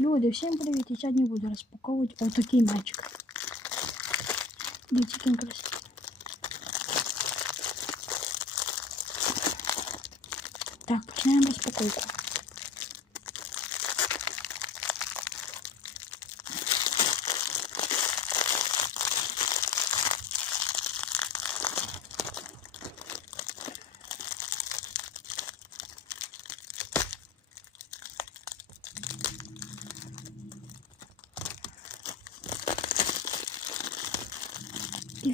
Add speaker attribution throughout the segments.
Speaker 1: Люди, всім привіт! І сьогодні буду розпаковувати отакий мячик. Дивіться, який він красивий. Так, починаємо розпаковку.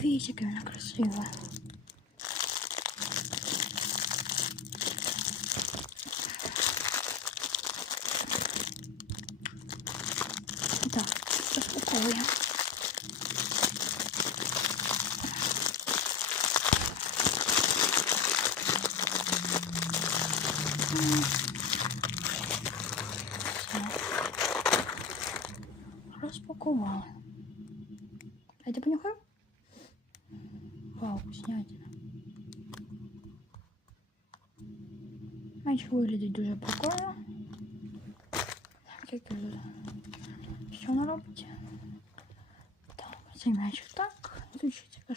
Speaker 1: Дивіться, яка вона красива. Так, розпаковуємо. М. Все. Розпакувала. Дайте понюхаю. Вау, вкуснятина. Меч виглядить дуже прикольно. Так, як я тут. Так, цей м'ячик так. Тут ще така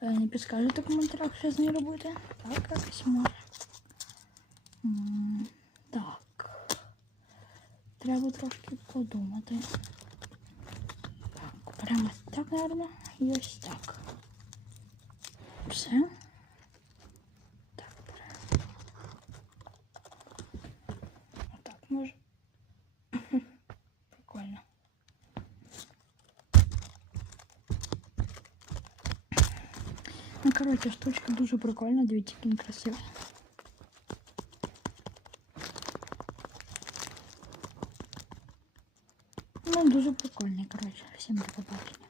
Speaker 1: Не підскажете в коментарях, з нею робити. Так, якось може. Так. Треба трошки подумати. Так, прямо так, наверное, і ось так. Все. Так, беремо. Отак може. Прикольно. Ну, коротше, штучка дуже прикольна, дивіться, який він красивий. Ну, дуже прикольний, коротше, всім до побачення.